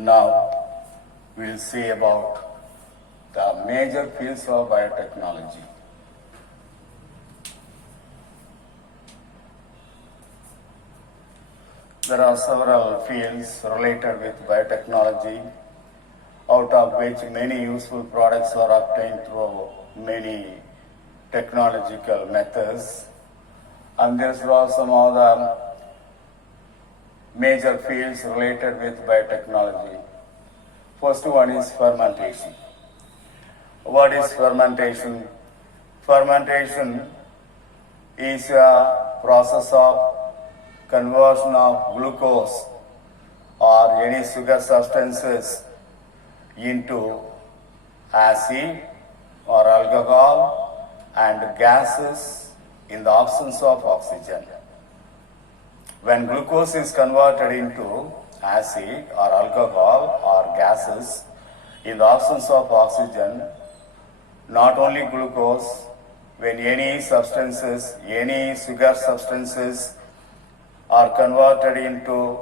Now we'll see about the major fields of biotechnology. There are several fields related with biotechnology, out of which many useful products are obtained through many technological methods. And these are some of the major fields related with biotechnology. First one is fermentation. What is fermentation? Fermentation is a process of conversion of glucose or any sugar substances into acid or alcohol and gases in the absence of oxygen. When glucose is converted into acid or alcohol or gases in the absence of oxygen, not only glucose, when any substances, any sugar substances are converted into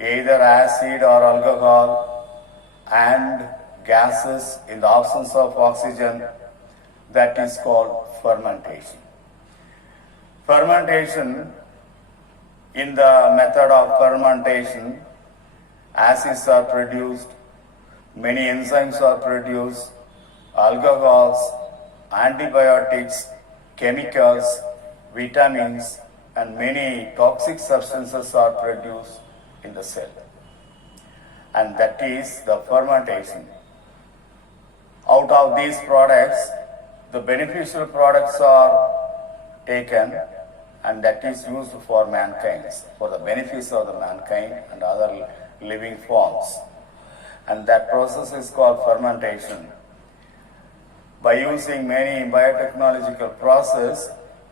either acid or alcohol and gases in the absence of oxygen, that is called fermentation. Fermentation, in the method of fermentation, acids are produced, many enzymes are produced, alcohols, antibiotics, chemicals, vitamins, and many toxic substances are produced in the cell. And that is the fermentation. Out of these products, the beneficial products are taken, and that is used for mankind, for the benefits of the mankind and other living forms. And that process is called fermentation. By using many biotechnological processes,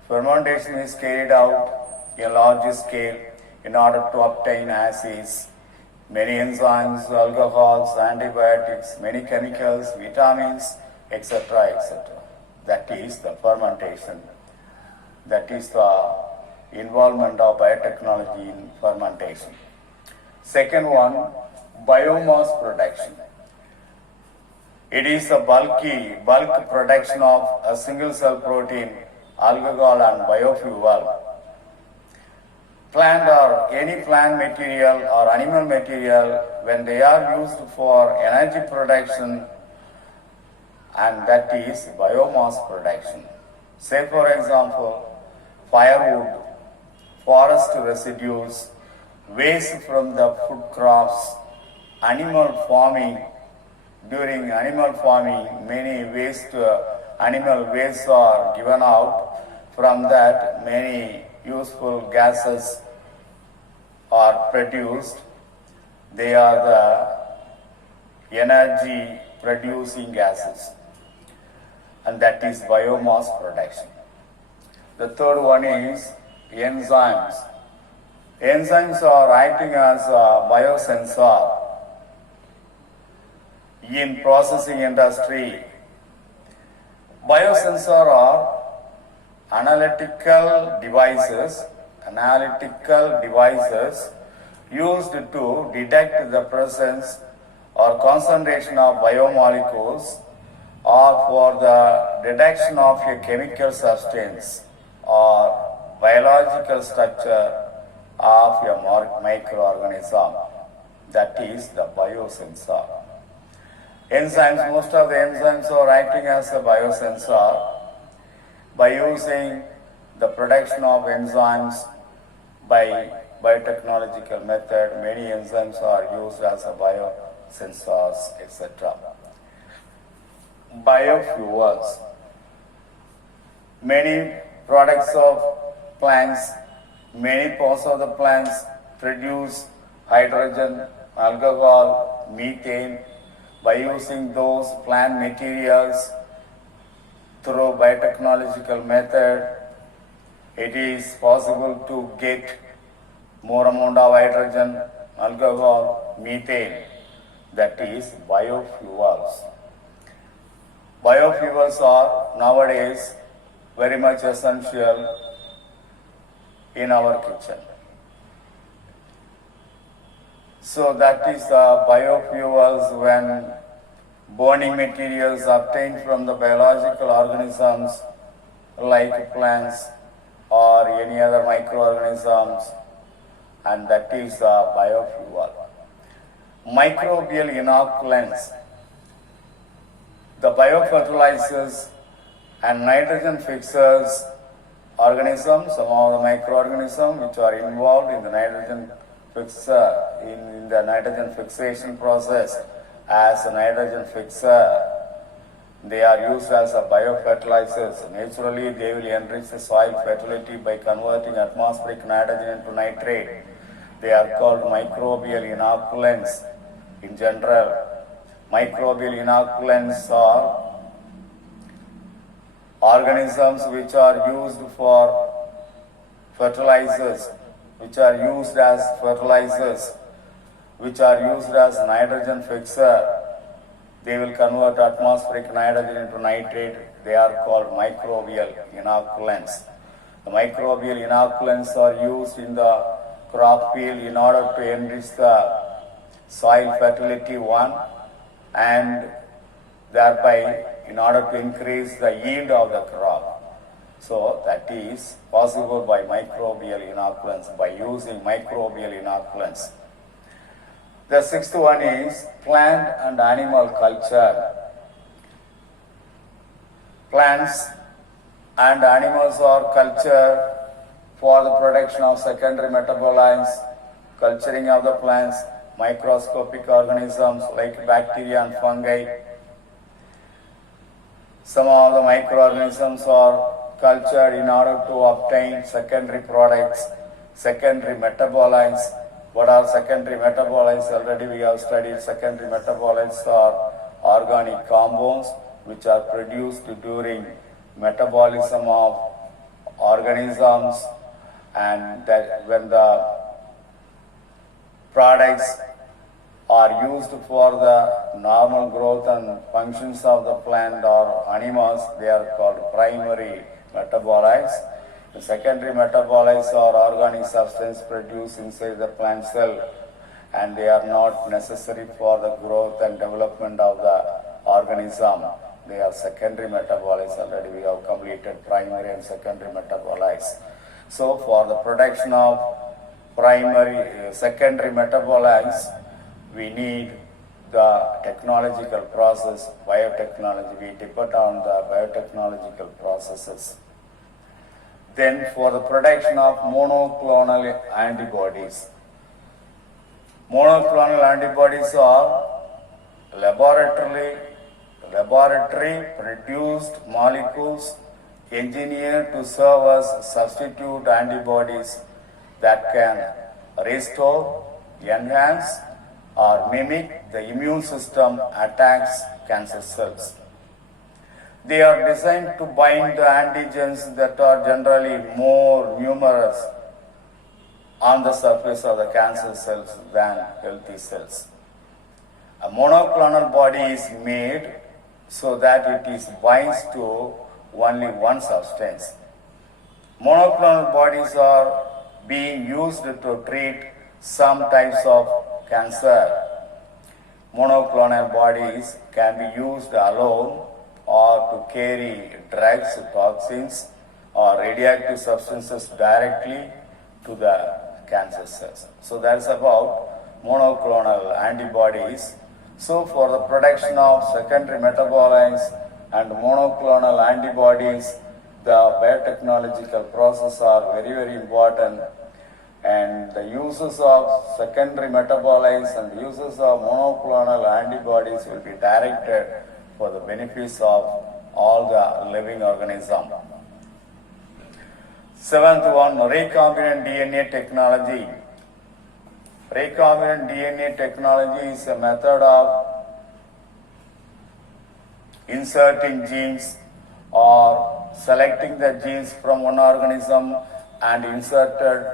fermentation is carried out in a large scale in order to obtain acids, many enzymes, alcohols, antibiotics, many chemicals, vitamins, etc., etc. That is the fermentation. That is the involvement of biotechnology in fermentation. Second one, biomass production. It is a bulk production of a single cell protein, alcohol and biofuel. Plant or any plant material or animal material, when they are used for energy production, and that is biomass production. Say for example, firewood, forest residues, waste from the food crops, animal farming. During animal farming, many animal wastes are given out. From that, many useful gases are produced. They are the energy producing gases, and that is biomass production. The third one is enzymes. Enzymes are acting as a biosensor. In processing industry, biosensor are analytical devices used to detect the presence or concentration of biomolecules or for the detection of a chemical substance or biological structure of a microorganism. That is the biosensor. Enzymes, most of the enzymes are acting as a biosensor. By using the production of enzymes by biotechnological method, many enzymes are used as a biosensors, etc. Biofuels. Many products of plants, many parts of the plants produce hydrogen, alcohol, methane. By using those plant materials through biotechnological method, it is possible to get more amount of hydrogen, alcohol, methane. That is biofuels. Biofuels are nowadays very much essential in our kitchen. So that is the biofuels when burning materials obtained from the biological organisms like plants or any other microorganisms, and that is the biofuel. Microbial inoculants, the biofertilizers and nitrogen fixers organisms, some of the microorganisms which are involved in the nitrogen fixer, in the nitrogen fixation process as a nitrogen fixer. They are used as a biofertilizers. Naturally, they will enrich the soil fertility by converting atmospheric nitrogen into nitrate. They are called microbial inoculants. In general, microbial inoculants are organisms which are used for fertilizers, which are used as fertilizers, which are used as nitrogen fixer. They will convert atmospheric nitrogen into nitrate. They are called microbial inoculants. The microbial inoculants are used in the crop field in order to enrich the soil fertility one, and thereby in order to increase the yield of the crop. So that is possible by microbial inoculants, by using microbial inoculants. The sixth one is plant and animal culture. Plants and animals are cultured for the production of secondary metabolites, culturing of the plants, microscopic organisms like bacteria and fungi. Some of the microorganisms are cultured in order to obtain secondary products, secondary metabolites. What are secondary metabolites? Already we have studied. Secondary metabolites are organic compounds which are produced during metabolism of organisms, and that when the products are used for the normal growth and functions of the plant or animals, they are called primary metabolites. The secondary metabolites are organic substance produced inside the plant cell, and they are not necessary for the growth and development of the organism. They are secondary metabolites. Already we have completed primary and secondary metabolites. So for the production of secondary metabolites, we need the technological process, biotechnology. We depend on the biotechnological processes. Then for the production of monoclonal antibodies. Monoclonal antibodies are laboratory produced molecules engineered to serve as substitute antibodies that can restore, enhance, or mimic the immune system attacks cancer cells. They are designed to bind the antigens that are generally more numerous on the surface of the cancer cells than healthy cells. A monoclonal body is made so that it is binds to only one substance. Monoclonal bodies are being used to treat some types of cancer. Monoclonal bodies can be used alone or to carry drugs, toxins, or radioactive substances directly to the cancer cells. So that's about monoclonal antibodies. So for the production of secondary metabolites and monoclonal antibodies, the biotechnological processes are very, very important, and the uses of secondary metabolites and the uses of monoclonal antibodies will be directed for the benefits of all the living organisms. Seventh one, recombinant DNA technology. Recombinant DNA technology is a method of inserting genes or selecting the genes from one organism and inserted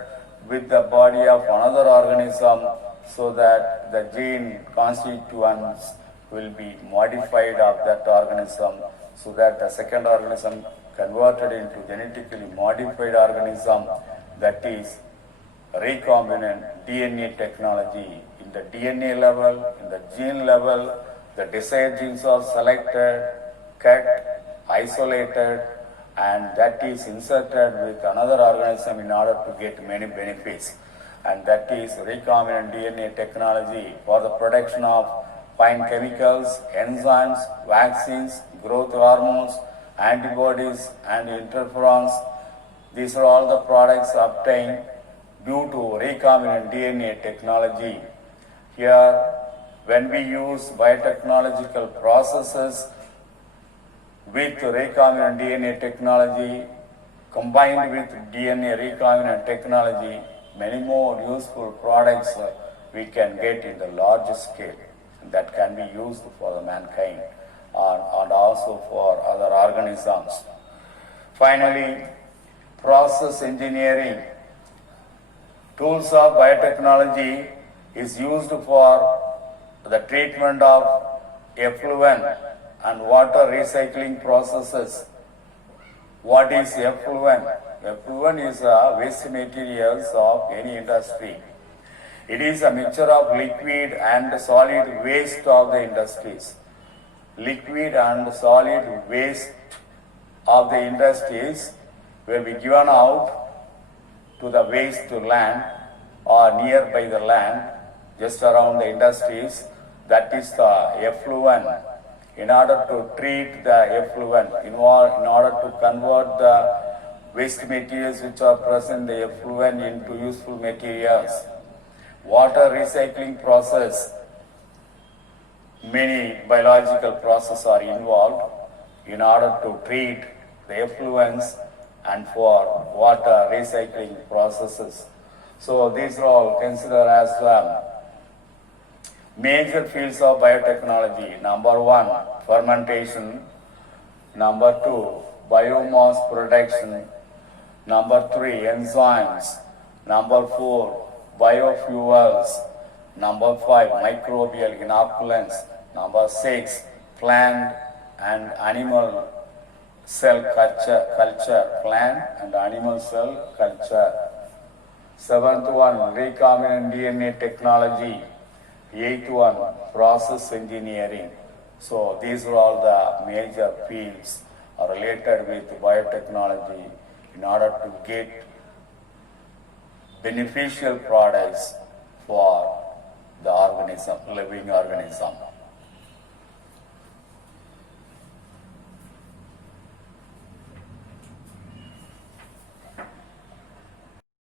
with the body of another organism so that the gene constituents will be modified of that organism, so that the second organism converted into genetically modified organism, that is recombinant DNA technology. In the DNA level, in the gene level, the desired genes are selected, cut, isolated, and that is inserted with another organism in order to get many benefits. And that is recombinant DNA technology for the production of fine chemicals, enzymes, vaccines, growth hormones, antibodies, and interferons. These are all the products obtained due to recombinant DNA technology. Here, when we use biotechnological processes with recombinant DNA technology combined with DNA recombinant technology, many more useful products we can get in the large scale that can be used for the mankind and also for other organisms. Finally, process engineering. Tools of biotechnology is used for the treatment of effluent and water recycling processes. What is effluent? Effluent is waste materials of any industry. It is a mixture of liquid and solid waste of the industries. Liquid and solid waste of the industries will be given out to the waste land or nearby the land, just around the industries. That is the effluent. In order to treat the effluent, in order to convert the waste materials which are present in the effluent into useful materials, water recycling process, many biological processes are involved in order to treat the effluents and for water recycling processes. So these are all considered as major fields of biotechnology. Number one, fermentation. Number two, biomass production. Number three, enzymes. Number four, biofuels. Number five, microbial inoculants. Number six, plant and animal cell culture, plant and animal cell culture. Seventh one, recombinant DNA technology. Eighth one, process engineering. So these are all the major fields related with biotechnology in order to get beneficial products for the organism, living organism.